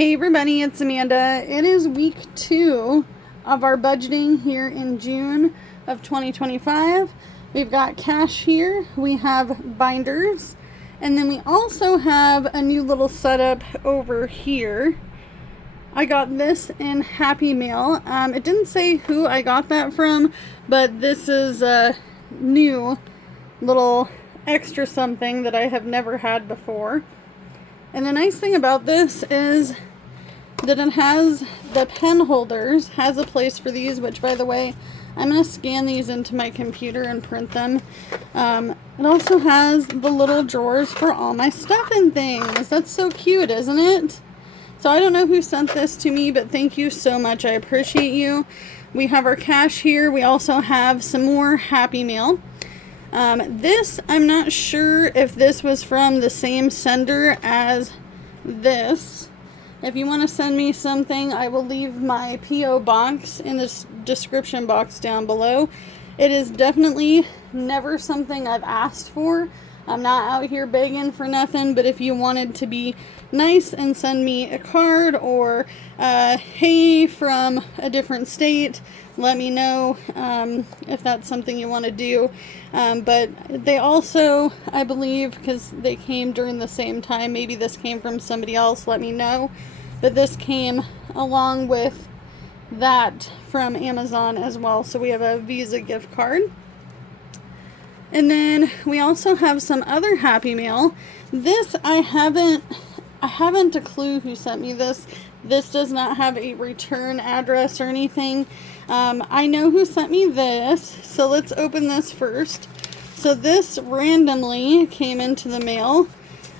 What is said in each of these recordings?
Hey everybody, it's Amanda. It is week 2 of our budgeting here in June of 2025. We've got cash here, we have binders, and then we also have a new little setup over here. I got this in Happy Mail. It didn't say who I got that from, but this is a new little extra something that I have never had before. And the nice thing about this is that it has the pen holders, has a place for these, which by the way, I'm going to scan these into my computer and print them. It also has the little drawers for all my stuff and things. That's so cute, isn't it? So I don't know who sent this to me, but thank you so much. I appreciate you. We have our cash here. We also have some more Happy Mail. This, I'm not sure if this was from the same sender as this. If you want to send me something, I will leave my P.O. box in the description box down below. It is definitely never something I've asked for. I'm not out here begging for nothing, but if you wanted to be nice and send me a card or hey from a different state, let me know if that's something you want to do. But they also, I believe, because they came during the same time, maybe this came from somebody else, let me know. But this came along with that from Amazon as well. So we have a Visa gift card. And then we also have some other Happy Mail. This I haven't a clue who sent me this. This does not have a return address or anything. I know who sent me this, so let's open this first. So this randomly came into the mail.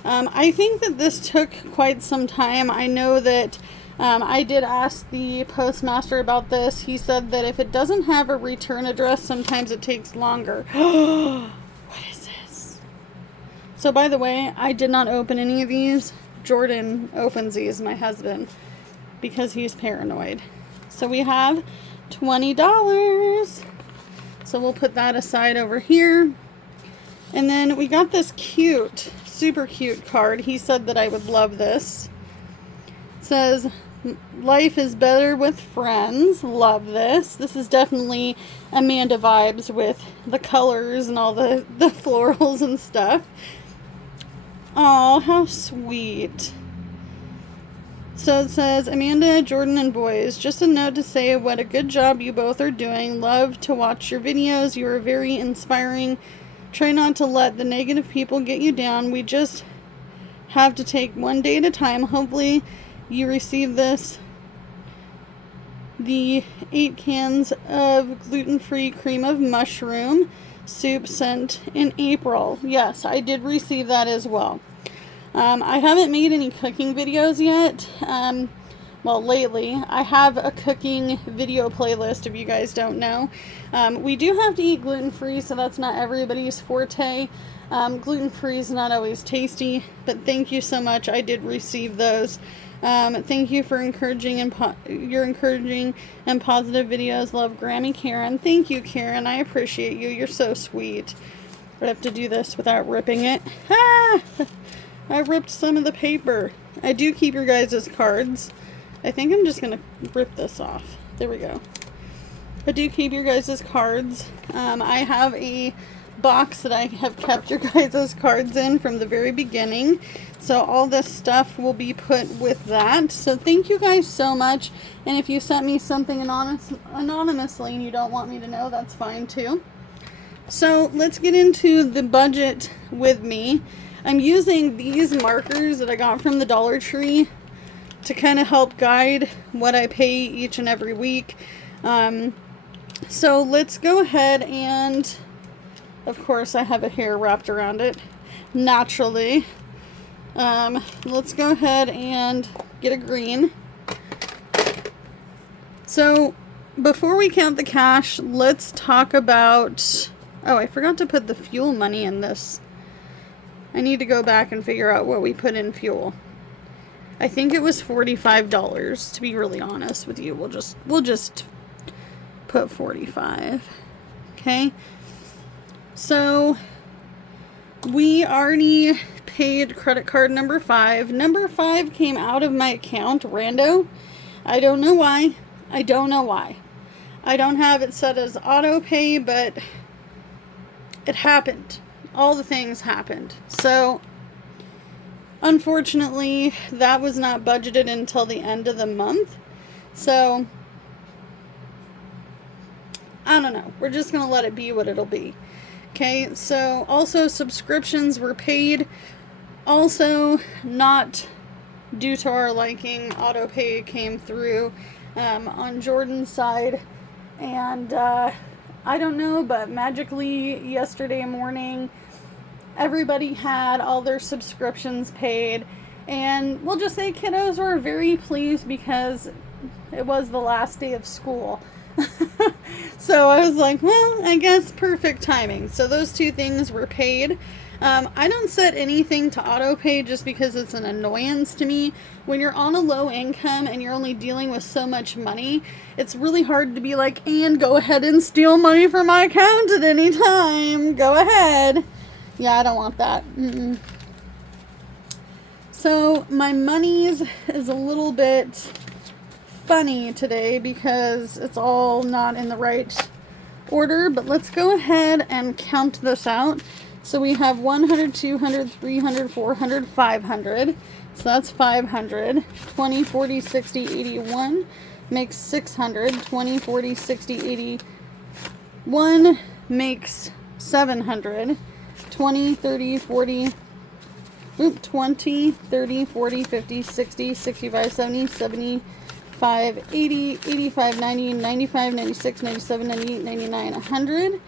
I think that this took quite some time. I know that I did ask the postmaster about this. He said that if it doesn't have a return address, sometimes it takes longer. What is this? So by the way, I did not open any of these. Jordan opens these, my husband, because he's paranoid. So we have $20. So we'll put that aside over here. And then we got this cute, super cute card. He said that I would love this. It says, "Life is better with friends." Love this. This is definitely Amanda vibes with the colors and all the florals and stuff. Oh, how sweet. So it says, "Amanda, Jordan, and boys, just a note to say what a good job you both are doing. Love to watch your videos. You are very inspiring. Try not to let the negative people get you down. We just have to take one day at a time. Hopefully you receive this. The 8 cans of gluten-free cream of mushroom soup sent in April." Yes, I did receive that as well. I haven't made any cooking videos yet. Well, lately. I have a cooking video playlist, if you guys don't know. We do have to eat gluten-free, so that's not everybody's forte. Gluten-free is not always tasty, but thank you so much. I did receive those. Thank you for encouraging your encouraging and positive videos. Love, Grammy Karen. Thank you, Karen. I appreciate you. You're so sweet. I have to do this without ripping it. Ah! I ripped some of the paper. I do keep your guys' cards. I think I'm just going to rip this off. There we go. I do keep your guys' cards. I have a box that I have kept your guys' cards in from the very beginning. So all this stuff will be put with that. So thank you guys so much. And if you sent me something anonymously and you don't want me to know, that's fine too. So let's get into the budget with me. I'm using these markers that I got from the Dollar Tree to kind of help guide what I pay each and every week. So let's go ahead and, of course, I have a hair wrapped around it, naturally. Let's go ahead and get a green. So before we count the cash, let's talk about, oh, I forgot to put the fuel money in this. I need to go back and figure out what we put in fuel. I think it was $45, to be really honest with you. We'll just put 45. Okay? So we already paid credit card number 5. Number 5 came out of my account, rando. I don't know why. I don't know why. I don't have it set as auto pay, but it happened. All the things happened. So, unfortunately, that was not budgeted until the end of the month. So, I don't know. We're just going to let it be what it'll be. Okay, so also subscriptions were paid. Also, not due to our liking. Auto pay came through on Jordan's side. And I don't know, but magically yesterday morning, everybody had all their subscriptions paid. And we'll just say kiddos were very pleased because it was the last day of school. So I was like, well, I guess perfect timing. So those two things were paid. I don't set anything to auto pay just because it's an annoyance to me. When you're on a low income and you're only dealing with so much money, it's really hard to be like, and go ahead and steal money from my account at any time. Go ahead. Yeah, I don't want that. So my monies is a little bit funny today because it's all not in the right order, but let's go ahead and count this out. So we have 100, 200, 300, 400, 500. So that's 500. 20, 40, 60, 81 makes 600. 20, 40, 60, 81 makes 700. 20, 30, 40, 20, 30, 40, 50, 60, 65, 70, 75, 80, 85, 90, 95, 96, 97, 98, 99, 100.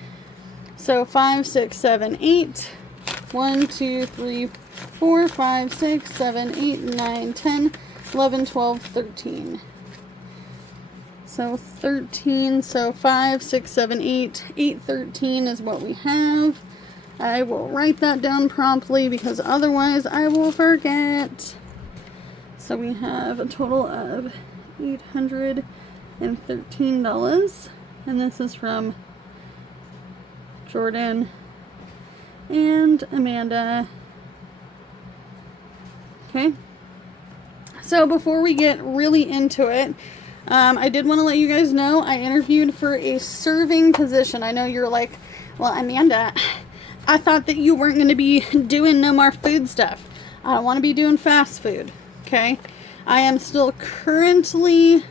So 5, 6, 7, 8. 1, 2, 3, 4, 5, 6, 7, 8, 9, 10, 11, 12, 13. So 13. So 5, 6, 7, 8. 8, 13 is what we have. I will write that down promptly because otherwise I will forget. So we have a total of $813. And this is from Jordan and Amanda. Okay. So before we get really into it, I did want to let you guys know I interviewed for a serving position. I know you're like, well, Amanda, I thought that you weren't going to be doing no more food stuff. I don't want to be doing fast food. Okay. I am still currently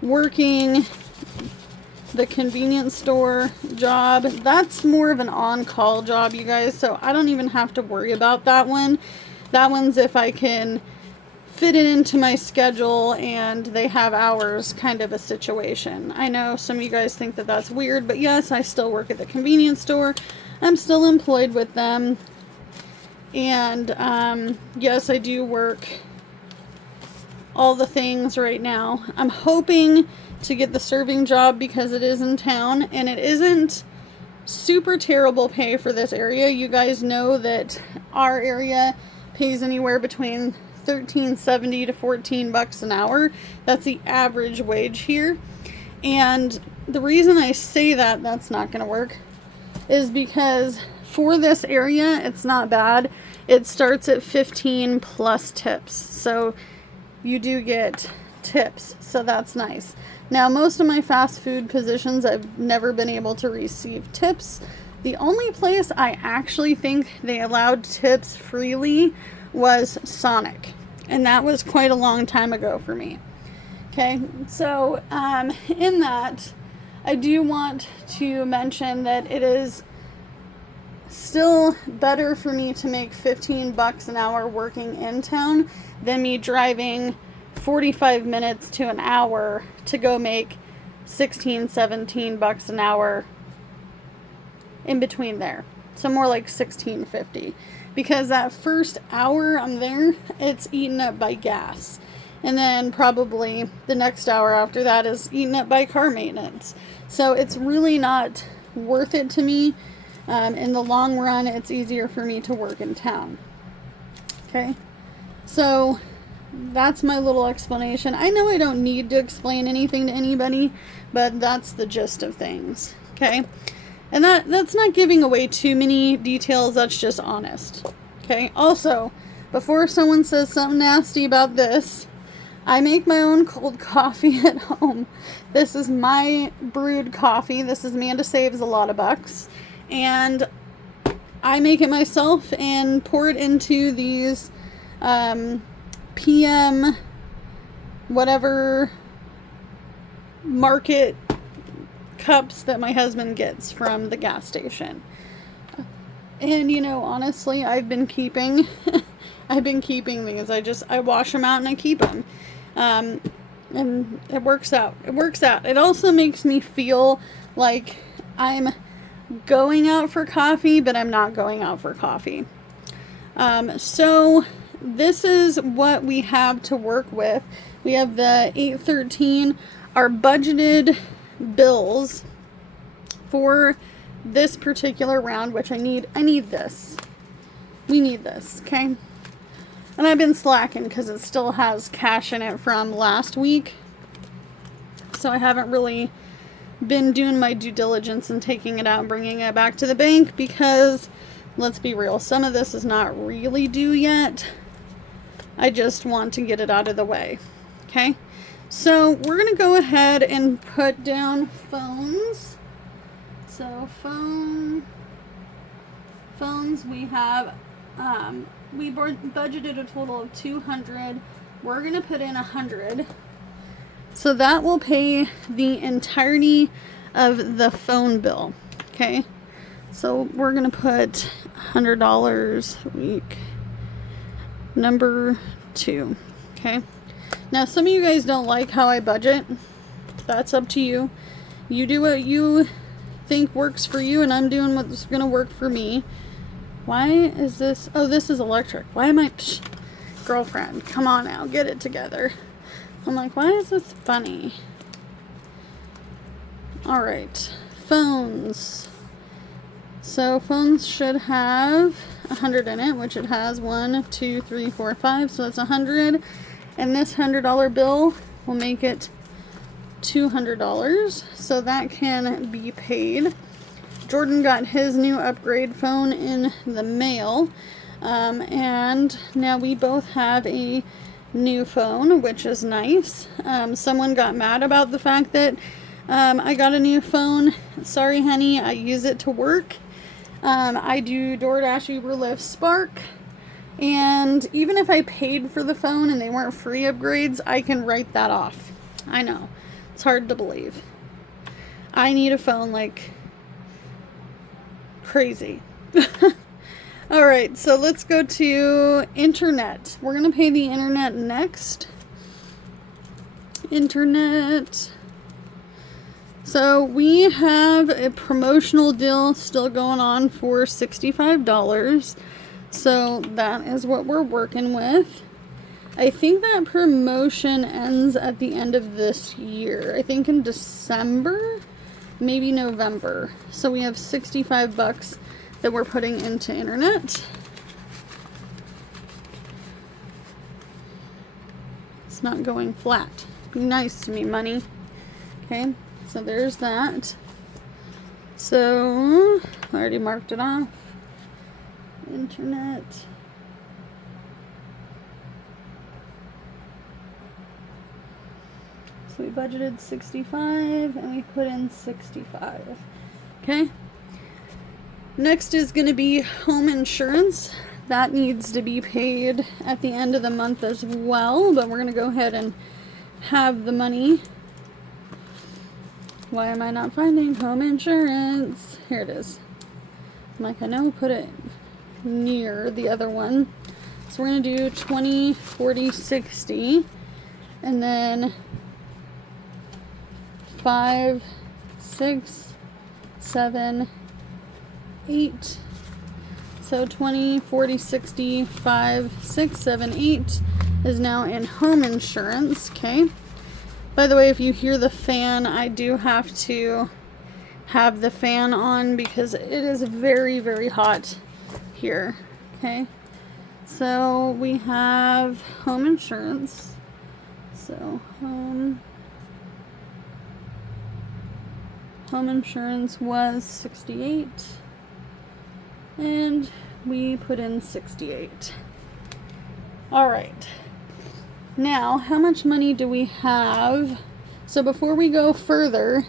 working the convenience store job. That's more of an on-call job, you guys, so I don't even have to worry about that one. That one's if I can fit it into my schedule and they have hours kind of a situation. I know some of you guys think that that's weird, but yes, I still work at the convenience store. I'm still employed with them. And yes, I do work all the things right now. I'm hoping to get the serving job because it is in town and it isn't super terrible pay for this area. You guys know that our area pays anywhere between $13.70 to $14 an hour. That's the average wage here. And the reason I say that that's not going to work is because for this area, it's not bad. It starts at 15 plus tips. So you do get tips. So that's nice. Now, most of my fast food positions, I've never been able to receive tips. The only place I actually think they allowed tips freely was Sonic. And that was quite a long time ago for me. Okay, so in that, I do want to mention that it is still better for me to make $15 an hour working in town than me driving 45 minutes to an hour to go make $16-17 an hour in between there. So more like $16.50. Because that first hour I'm there, it's eaten up by gas. And then probably the next hour after that is eaten up by car maintenance. So it's really not worth it to me. In the long run, it's easier for me to work in town. Okay, so that's my little explanation. I know I don't need to explain anything to anybody, but that's the gist of things. Okay, and that's not giving away too many details. That's just honest. Okay, also, before someone says something nasty about this, I make my own cold coffee at home. This is my brewed coffee. This is Amanda Saves a Lot of Bucks. And I make it myself and pour it into these PM whatever market cups that my husband gets from the gas station. And you know, honestly, I've been keeping these. I wash them out and I keep them. And it works out. It also makes me feel like I'm going out for coffee, but I'm not going out for coffee. So this is what we have to work with. We have the 813, our budgeted bills for this particular round, which I need this. We need this, okay? And I've been slacking because it still has cash in it from last week. So I haven't really been doing my due diligence and taking it out and bringing it back to the bank because, let's be real, some of this is not really due yet. I just want to get it out of the way, okay? So we're going to go ahead and put down phones. So phones we have, we budgeted a total of 200. We're going to put in 100. So that will pay the entirety of the phone bill. Okay. So we're going to put $100 a week. Number 2. Okay. Now some of you guys don't like how I budget. That's up to you. You do what you think works for you, and I'm doing what's going to work for me. Why is this? Oh, this is electric. Why am I? Girlfriend, come on now, get it together. I'm like, why is this funny? All right, phones. So phones should have 100 in it, which it has. 1, 2, 3, 4, 5. So that's 100, and this $100 bill will make it $200, so that can be paid. Jordan got his new upgrade phone in the mail, and now we both have a new phone, which is nice. Someone got mad about the fact that I got a new phone. Sorry, honey, I use it to work. I do DoorDash, Uber, Lyft, Spark, and even if I paid for the phone and they weren't free upgrades, I can write that off. I know. It's hard to believe. I need a phone like crazy. Alright, so let's go to internet. We're going to pay the internet next. Internet. So we have a promotional deal still going on for $65. So that is what we're working with. I think that promotion ends at the end of this year. I think in December, maybe November. So we have $65 that we're putting into internet. It's not going flat. Be nice to me, money. Okay, so there's that. So I already marked it off. Internet. So we budgeted 65 and we put in 65. Okay. Next is going to be home insurance. That needs to be paid at the end of the month as well, but we're going to go ahead and have the money. Why am I not finding home insurance? Here it is. I'm like, I know, put it near the other one. So we're going to do 20, 40, 60, and then 5, 6, 7, 8. So 20, 40, 60, 5, 6, 7, 8 is now in home insurance. Okay. By the way, if you hear the fan, I do have to have the fan on because it is very, very hot here. Okay. So we have home insurance. So home insurance was 68. And We put in 68. All right. Now, how much money do we have? So before we go further,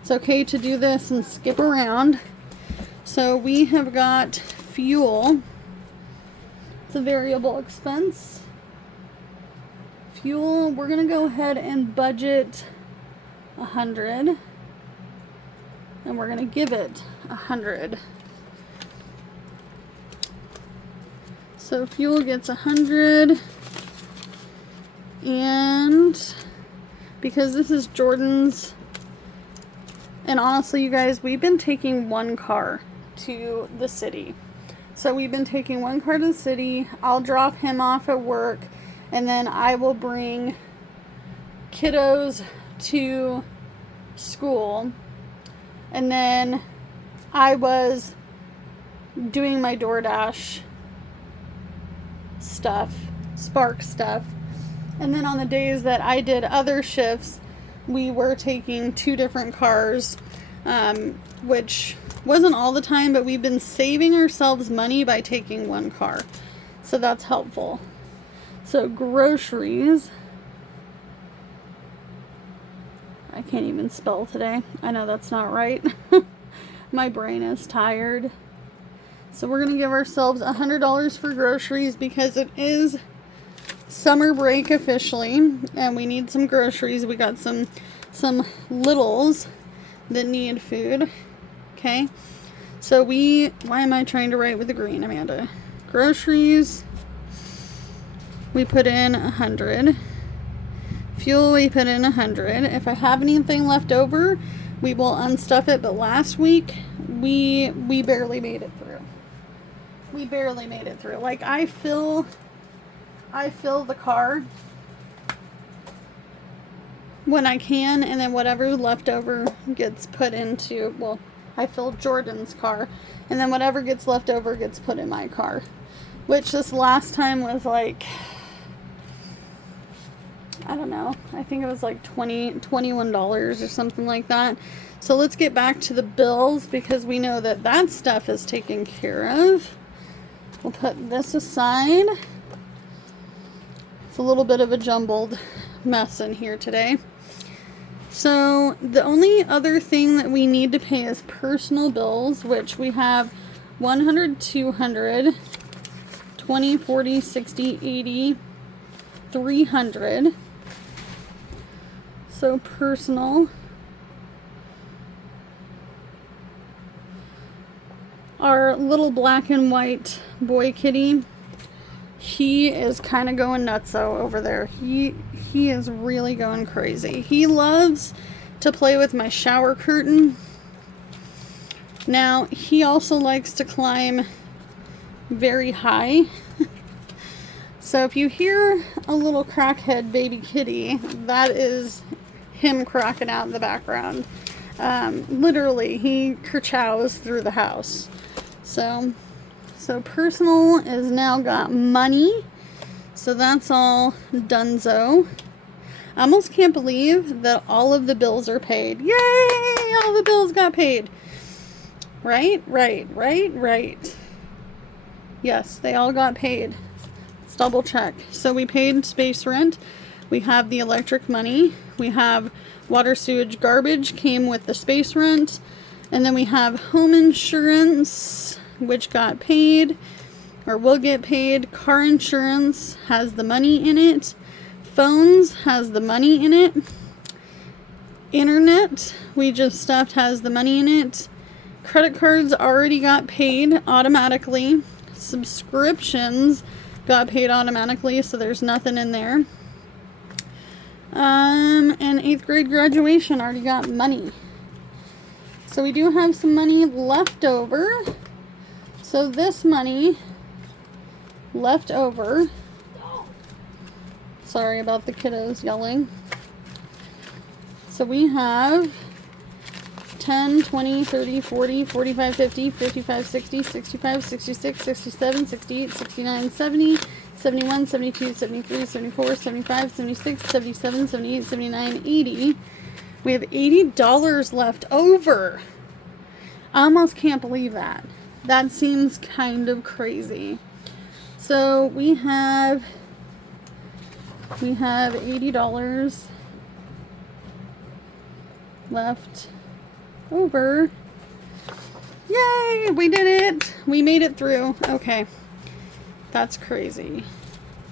it's okay to do this and skip around. So we have got fuel. It's a variable expense. Fuel, we're gonna go ahead and budget 100. And we're gonna give it 100. So fuel gets 100. And because this is Jordan's, and honestly, you guys, we've been taking one car to the city. So we've been taking one car to the city. I'll drop him off at work, and then I will bring kiddos to school. And then I was doing my DoorDash stuff, Spark stuff. And then on the days that I did other shifts, we were taking 2 different cars, which wasn't all the time, but we've been saving ourselves money by taking one car. So that's helpful. So groceries. I can't even spell today. I know that's not right. My brain is tired. So we're going to give ourselves $100 for groceries because it is summer break officially, and we need some groceries. We got some littles that need food. Okay. So why am I trying to write with the green, Amanda? Groceries, we put in 100. Fuel, we put in 100. If I have anything left over, we will unstuff it. But last week, we barely made it through. We barely made it through. Like, I fill the car when I can, and then whatever's left over gets put into, well, I fill Jordan's car, and then whatever gets left over gets put in my car. Which this last time was like, I don't know, I think it was like $21 or something like that. So let's get back to the bills, because we know that that stuff is taken care of. We'll put this aside. It's a little bit of a jumbled mess in here today. So the only other thing that we need to pay is personal bills, which we have 100, 200, 20, 40, 60, 80, 300. So personal. Our little black and white boy kitty, he is kind of going nutso over there. He is really going crazy. He loves to play with my shower curtain. Now, he also likes to climb very high. So if you hear a little crackhead baby kitty, that is him cracking out in the background. Literally, he kerchows through the house. So personal is now got money. So that's all donezo. I almost can't believe that all of the bills are paid. Yay! All the bills got paid. Right. Yes, they all got paid. Let's double check. So we paid space rent. We have the electric money. We have water, sewage, garbage came with the space rent. And then we have home insurance, which got paid or will get paid. Car insurance has the money in it. Phones has the money in it. Internet, we just stuffed, has the money in it. Credit cards already got paid automatically. Subscriptions got paid automatically, so there's nothing in there. And 8th grade graduation already got money. So we do have some money left over. So this money left over, sorry about the kiddos yelling. So we have 10, 20, 30, 40, 45, 50, 55, 60, 65, 66, 67, 68, 69, 70, 71, 72, 73, 74, 75, 76, 77, 78, 79, 80. We have $80 left over. I almost can't believe that. That seems kind of crazy. So we have $80 left over. Yay, we did it. We made it through. Okay. That's crazy.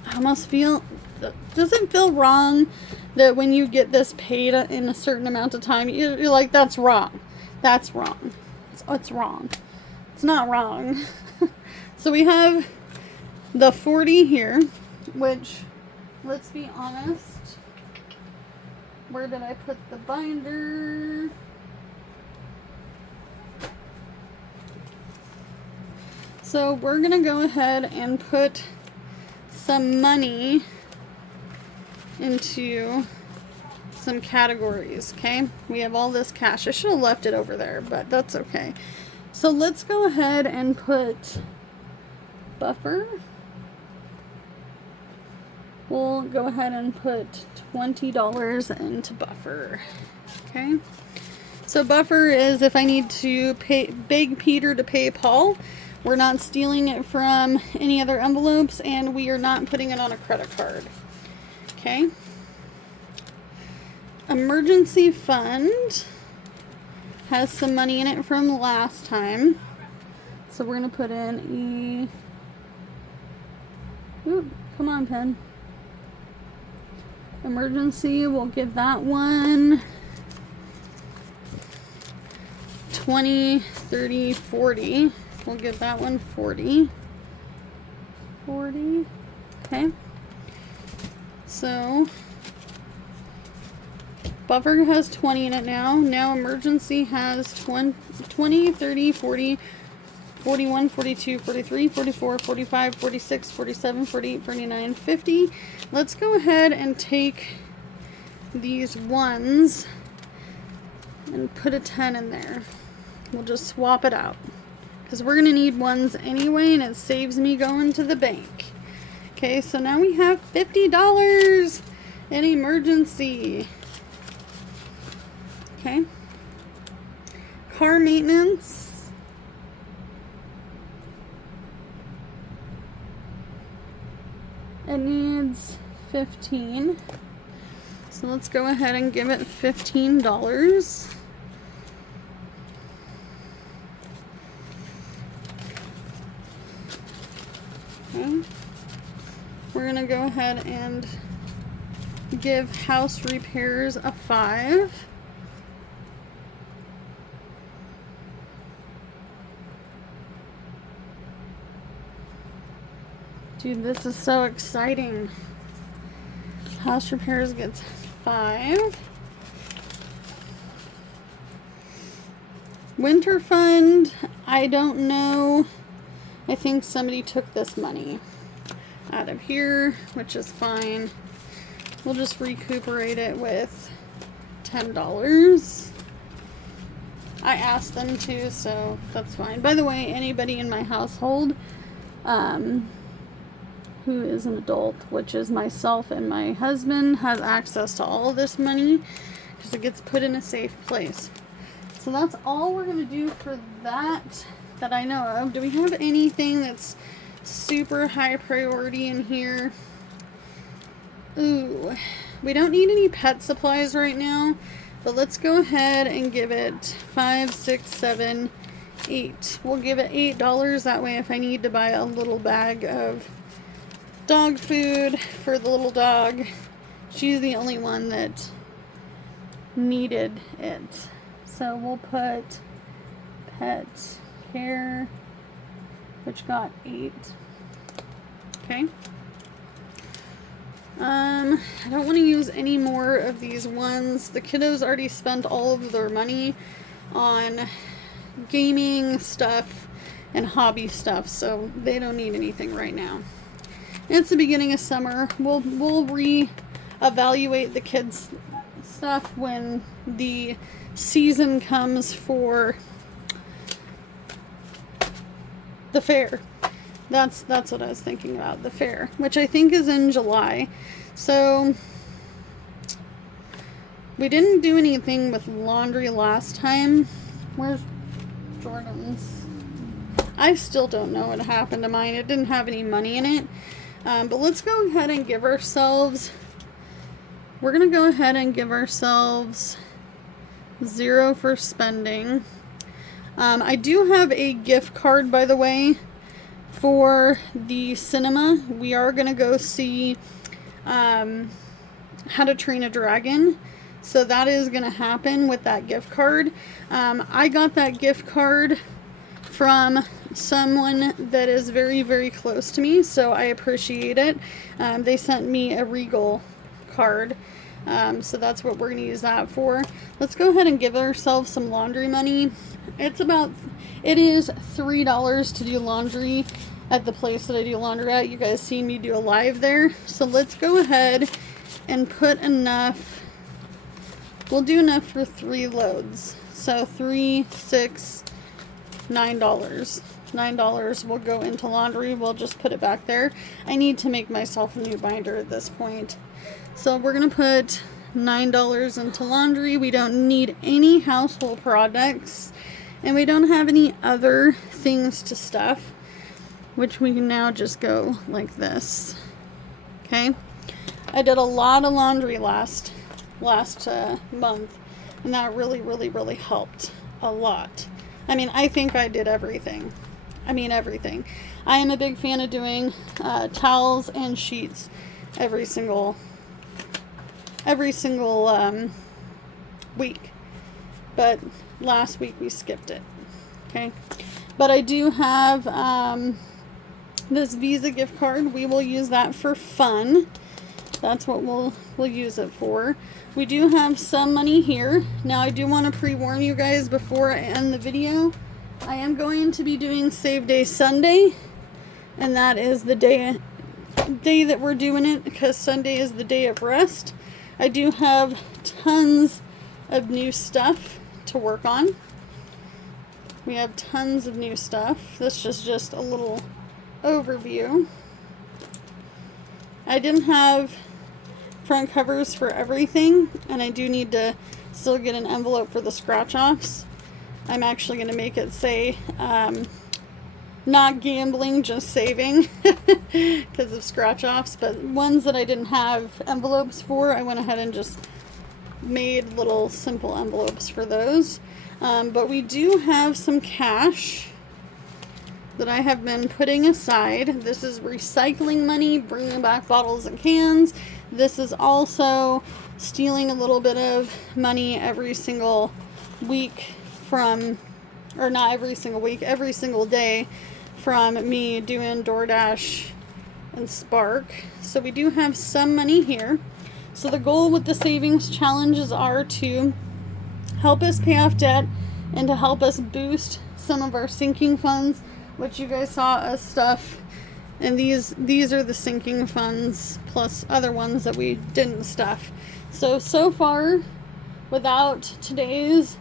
I almost feel, does it feel wrong that when you get this paid in a certain amount of time, you're like, that's wrong. That's wrong. It's wrong. It's not wrong. So we have the 40 here, which, let's be honest, where did I put the binder? So we're going to go ahead and put some money into some categories, okay? We have all this cash. I should have left it over there, but that's okay. So let's go ahead and put buffer. We'll go ahead and put $20 into buffer, okay? So buffer is if I need to beg Peter to pay Paul. We're not stealing it from any other envelopes, and we are not putting it on a credit card. Okay. Emergency fund has some money in it from last time. So we're going to put in ooh, come on, pen. Emergency, we'll give that one 20, 30, 40. We'll give that one 40. 40. Okay. So buffer has 20 in it now. Now emergency has 20, 30, 40, 41, 42, 43, 44, 45, 46, 47, 48, 49, 50. Let's go ahead and take these ones and put a 10 in there. We'll just swap it out, because we're going to need ones anyway, and it saves me going to the bank. Okay, so now we have $50 in emergency. Okay. Car maintenance. It needs 15. So let's go ahead and give it $15. Okay. We're gonna go ahead and give house repairs a 5. Dude, this is so exciting. House repairs gets 5. Winter fund, I don't know. I think somebody took this money out of here, which is fine. We'll just recuperate it with $10. I asked them to, so that's fine. By the way, anybody in my household who is an adult, which is myself and my husband, has access to all this money because it gets put in a safe place. So that's all we're going to do for that I know of. Do we have anything that's super high priority in here? Ooh, we don't need any pet supplies right now, but let's go ahead and give it 5, 6, 7, 8. We'll give it $8. That way if I need to buy a little bag of dog food for the little dog, she's the only one that needed it. So we'll put pet care, which got 8. Okay. I don't want to use any more of these ones. The kiddos already spent all of their money on gaming stuff and hobby stuff, so they don't need anything right now. It's the beginning of summer. We'll re-evaluate the kids' stuff when the season comes for the fair. That's what I was thinking about, the fair, which I think is in July. So we didn't do anything with laundry last time. Where's Jordan's? I still don't know what happened to mine. It didn't have any money in it. But let's go ahead and give ourselves, we're going to go ahead and give ourselves 0 for spending. I do have a gift card, by the way, for the cinema. We are going to go see How to Train a Dragon. So that is going to happen with that gift card. I got that gift card from someone that is very, very close to me, so I appreciate it. They sent me a Regal card. So that's what we're going to use that for. Let's go ahead and give ourselves some laundry money. It is $3 to do laundry at the place that I do laundry at. You guys see me do a live there. So let's go ahead and put enough. We'll do enough for 3 loads. So $3, $6, $9. $9 will go into laundry. We'll just put it back there. I need to make myself a new binder at this point. So we're going to put $9 into laundry. We don't need any household products. And we don't have any other things to stuff, which we can now just go like this. Okay. I did a lot of laundry last month, and that really helped a lot. I mean, I think I did everything. I mean, everything. I am a big fan of doing towels and sheets every single week. But last week we skipped it. Okay. But I do have this Visa gift card. We will use that for fun. That's what we'll use it for. We do have some money here. Now I do want to pre-warn you guys before I end the video. I am going to be doing Save Day Sunday, and that is the day that we're doing it, because Sunday is the day of rest. I do have tons of new stuff to work on. We have tons of new stuff. This is just a little overview. I didn't have front covers for everything, and I do need to still get an envelope for the scratch offs. I'm actually going to make it say not gambling, just saving because of scratch offs. But ones that I didn't have envelopes for, I went ahead and just made little simple envelopes for those. But we do have some cash that I have been putting aside. This is recycling money, bringing back bottles and cans. This is also stealing a little bit of money every single week from, or not every single week, every single day from me doing DoorDash and Spark. So we do have some money here. So the goal with the savings challenges are to help us pay off debt and to help us boost some of our sinking funds, which you guys saw us stuff. And these are the sinking funds plus other ones that we didn't stuff. So far, without today's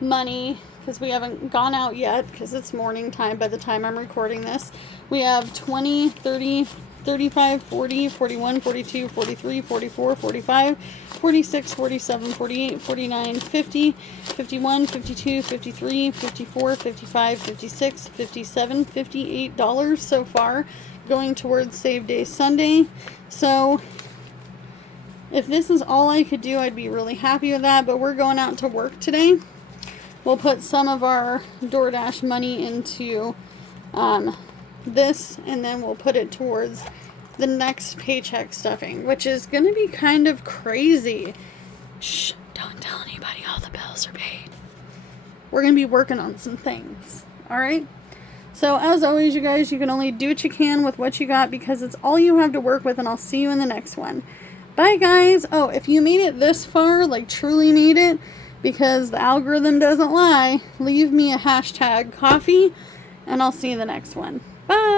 money, because we haven't gone out yet, because it's morning time by the time I'm recording this, we have 20, 30, 35, 40, 41, 42, 43, 44, 45, 46, 47, 48, 49, 50, 51, 52, 53, 54, 55, 56, 57, $58 so far going towards Save Day Sunday. So if this is all I could do, I'd be really happy with that, but we're going out to work today. We'll put some of our DoorDash money into this, and then we'll put it towards the next paycheck stuffing, which is going to be kind of crazy. Shh, don't tell anybody all the bills are paid. We're going to be working on some things. All right? So as always, you guys, you can only do what you can with what you got, because it's all you have to work with, and I'll see you in the next one. Bye, guys. Oh, if you made it this far, like truly made it, because the algorithm doesn't lie, leave me a hashtag coffee, and I'll see you in the next one. Bye.